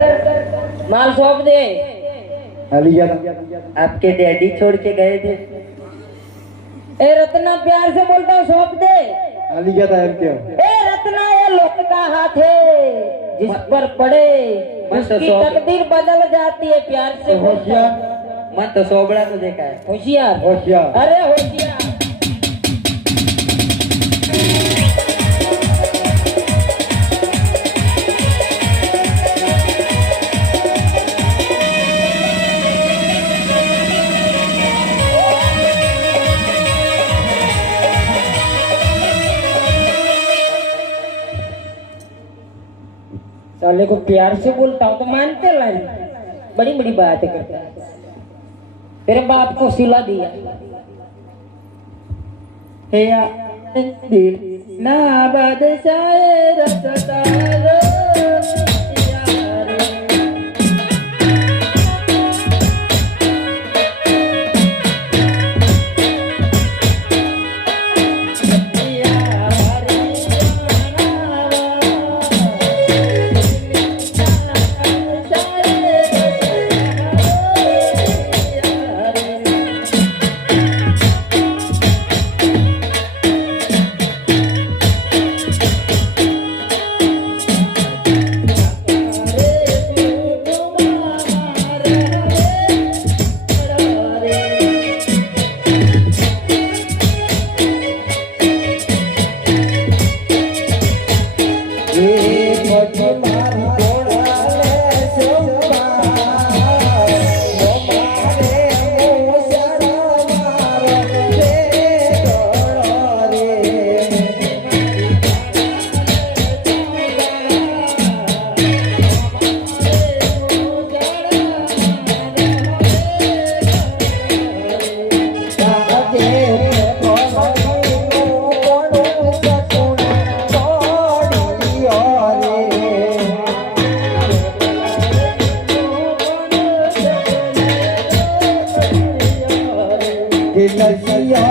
माल सौंप दे लिया आपके डैडी छोड़ के गए थे। ए रत्ना प्यार से बोलता हूँ सौंप दे लिया था। क्यों ए रत्ना ये लोक का हाथ है जिस पर पड़े उसकी तकदीर बदल जाती है प्यार से बोलता होशियार हूँ। मैं तो सोबड़ा तो देखा है। होशियार। होशियार। अरे होशियार। साले को प्यार से बोलता हूँ तो मानते नहीं बड़ी बड़ी बातें करता है तेरे बाप को सिला दिया हेया दिल ना बादशाह रसतारो లయ్యా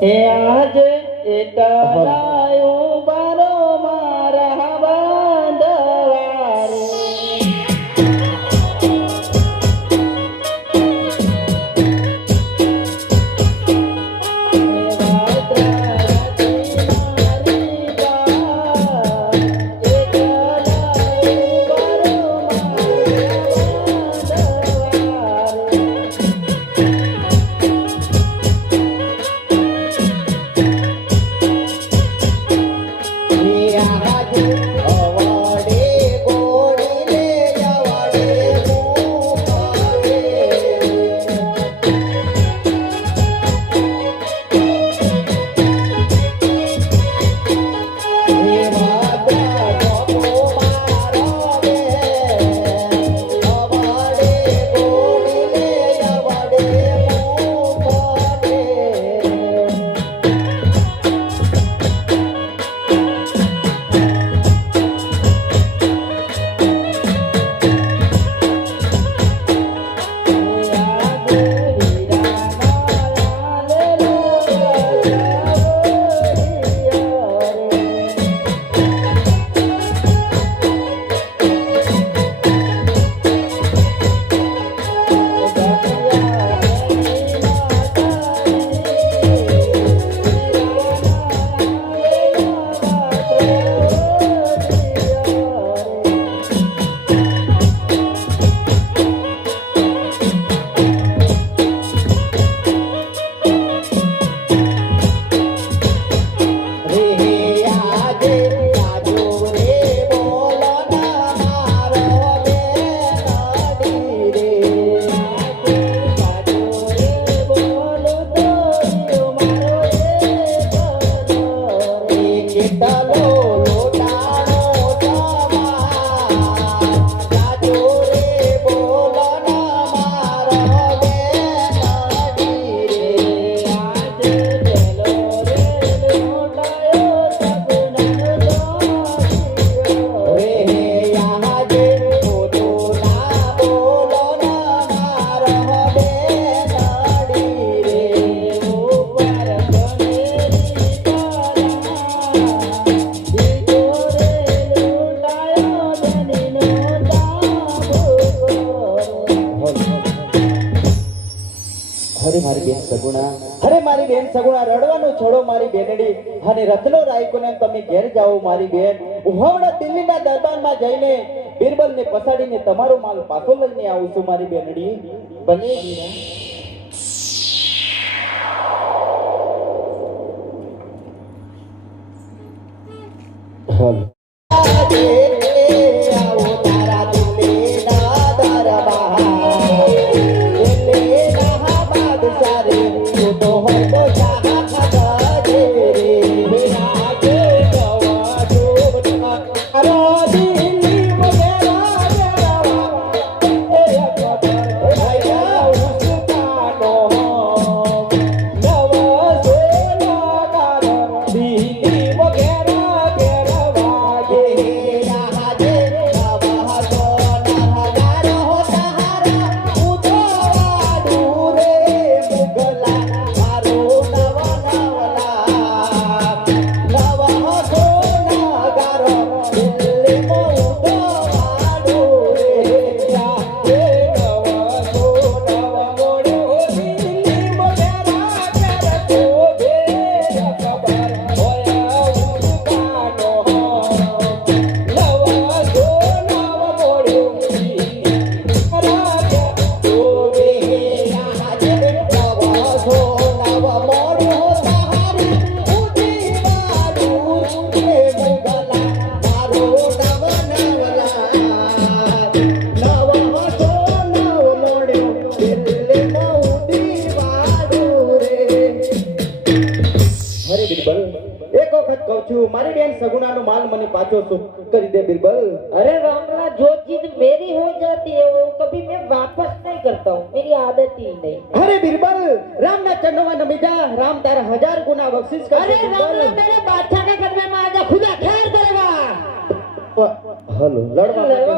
એ આજે એ તરાયો મારી બેન સગુણા. અરે મારી બેન સગુણા, રડવાનું છોડો મારી બેનડી. અને રત્નો રાયકોને તમે ઘેર જાઓ મારી બેન. ઉહાવડા દિલ્હીના દરબારમાં જઈને બિરબલ ને પસાડીને તમારો માલ પાછો લઈને આવું છું મારી બેનડી. વીરા. હાલ. नाचो सुख कर दे बिरबल। अरे रामला जो चीज़ मेरी हो जाती है वो कभी मैं वापस नहीं करता हूँ। मेरी आदत ही नहीं अरे बिरबल राम ना चंडवा न मिटा राम तारा हज़ार गुना बख्शिश कर अरे रामला मेरे बादशाह के घर में आजा खुदा खैर करेगा। हेलो लड़वा लड़वा